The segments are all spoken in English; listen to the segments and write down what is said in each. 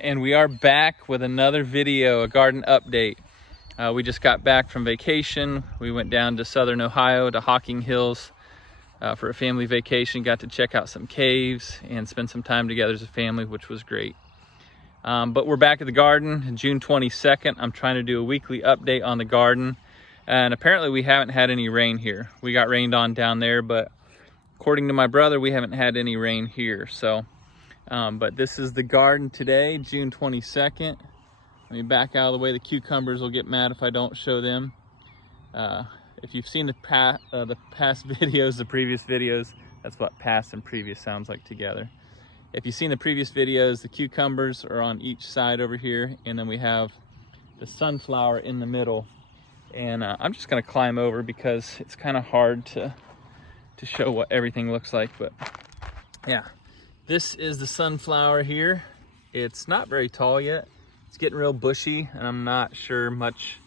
and we are back with another video, a garden update. We just got back from vacation. We went down to southern Ohio to Hocking Hills for a family vacation. Got to check out some caves and spend some time together as a family, which was great. But we're back at the garden, June 22nd. I'm trying to do a weekly update on the garden, and apparently we haven't had any rain here. We got rained on down there, but according to my brother, we haven't had any rain here. So, but this is the garden today, June 22nd. Let me back out of the way. The cucumbers will get mad if I don't show them. If you've seen the past videos, the previous videos, that's what past and previous sounds like together. If you've seen the previous videos, the cucumbers are on each side over here, and then we have the sunflower in the middle. And I'm just gonna climb over because it's kind of hard to show what everything looks like. But yeah, this is the sunflower here. It's not very tall yet. It's getting real bushy, and I'm not sure much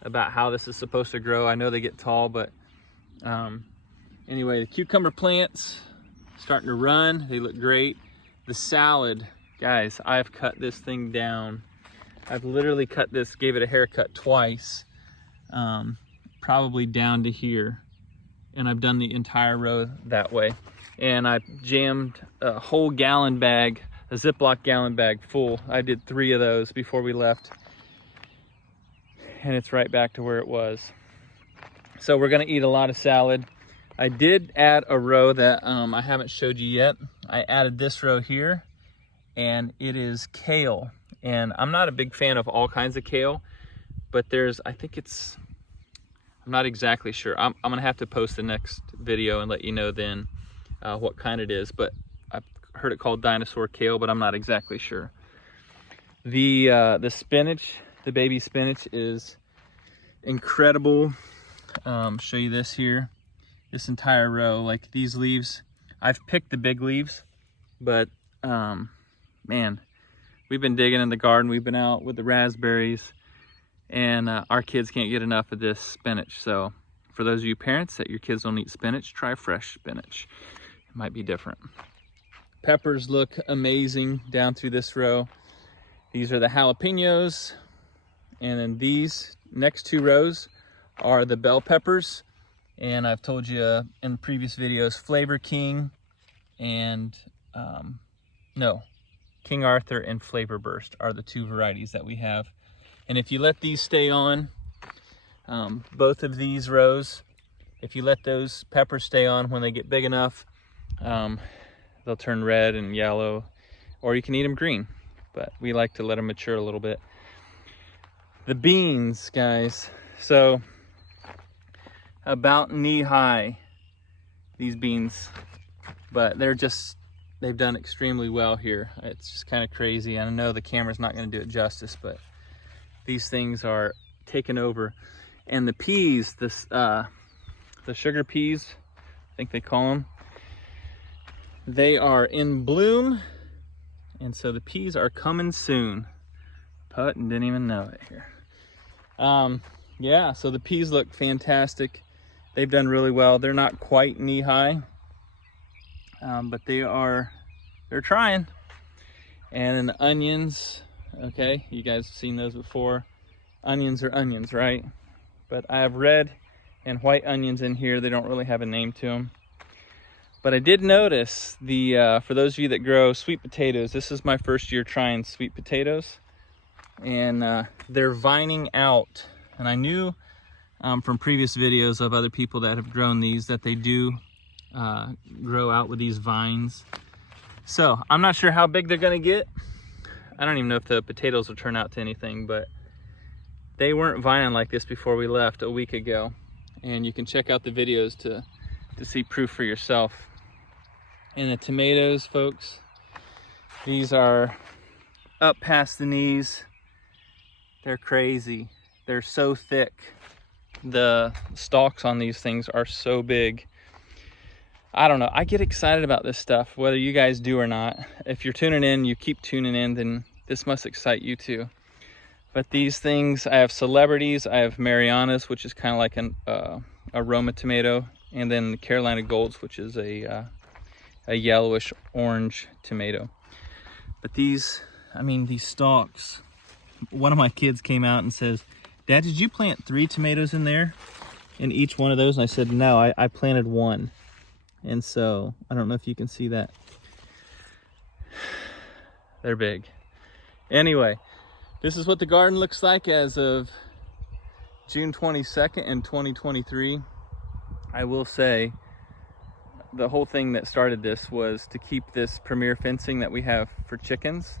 about how this is supposed to grow. I know they get tall, but anyway, the cucumber plants starting to run. They look great. The salad, guys, I've cut this thing down. I've literally cut this, gave it a haircut twice, probably down to here. And I've done the entire row that way. And I jammed a whole gallon bag, a Ziploc gallon bag full. I did 3 of those before we left. And it's right back to where it was. So we're gonna eat a lot of salad. I did add a row that I haven't showed you yet. I added this row here, and it is kale. And I'm not a big fan of all kinds of kale, but there's, I think it's, I'm not exactly sure. I'm gonna have to post the next video and let you know then what kind it is, but I've heard it called dinosaur kale, but I'm not exactly sure. The spinach, the baby spinach, is incredible. Show you this here. This entire row, like these leaves, I've picked the big leaves, but man, we've been digging in the garden. We've been out with the raspberries, and our kids can't get enough of this spinach. So for those of you parents that your kids don't eat spinach, try fresh spinach. It might be different. Peppers look amazing down through this row. These are the jalapenos, and then these next 2 rows are the bell peppers. And I've told you in previous videos, Flavor King and King Arthur and Flavor Burst are the 2 varieties that we have. And if you let these stay on, both of these rows, if you let those peppers stay on, when they get big enough, they'll turn red and yellow, or you can eat them green, but we like to let them mature a little bit. The beans, guys, so about knee high, these beans, but they've done extremely well here. It's just kind of crazy. I know the camera's not going to do it justice, but these things are taking over. And the peas, the sugar peas, I think they call them, they are in bloom, and so the peas are coming soon. Put and didn't even know it here. Yeah, so the peas look fantastic. They've done really well. They're not quite knee high, but they're trying. And then the onions, okay, you guys have seen those before. Onions are onions, right? But I have red and white onions in here. They don't really have a name to them. But I did notice for those of you that grow sweet potatoes, this is my first year trying sweet potatoes, and they're vining out. And I knew from previous videos of other people that have grown these that they do grow out with these vines. So I'm not sure how big they're gonna get. I don't even know if the potatoes will turn out to anything, but they weren't vining like this before we left a week ago. And you can check out the videos to see proof for yourself. And the tomatoes, folks, these are up past the knees. They're crazy. They're so thick. The stalks on these things are so big. I don't know, I get excited about this stuff, whether you guys do or not. If you're tuning in, you keep tuning in, then this must excite you too. But these things, I have celebrities, I have Marianas, which is kind of like a Roma tomato, and then the Carolina Golds, which is a yellowish orange tomato. But these I mean, these stalks. One of my kids came out and says, "Dad, did you plant 3 tomatoes in there? In each one of those?" And I said, "No, I planted 1. And so, I don't know if you can see that. They're big. Anyway, this is what the garden looks like as of June 22nd in 2023. I will say, the whole thing that started this was to keep this premier fencing that we have for chickens,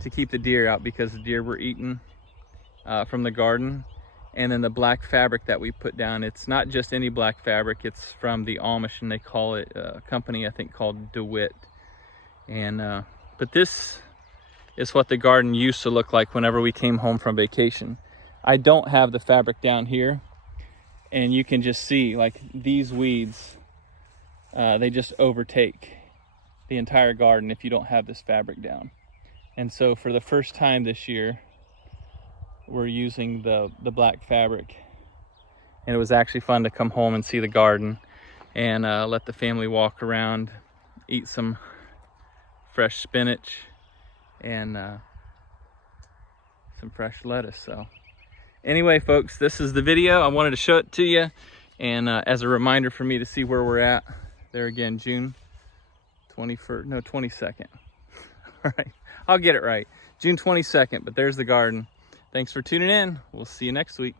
to keep the deer out, because the deer were eaten from the garden. And then the black fabric that we put down, it's not just any black fabric, it's from the Amish, and they call it a company, I think, called DeWitt. And but this is what the garden used to look like whenever we came home from vacation. I don't have the fabric down here, and you can just see, like, these weeds, they just overtake the entire garden if you don't have this fabric down. And so for the first time this year, we're using the black fabric, and it was actually fun to come home and see the garden and let the family walk around, eat some fresh spinach and some fresh lettuce. So anyway, folks, this is the video. I wanted to show it to you, and as a reminder for me to see where we're at. There again, June 21st, no, 22nd. All right, I'll get it right. June 22nd, but there's the garden. Thanks for tuning in. We'll see you next week.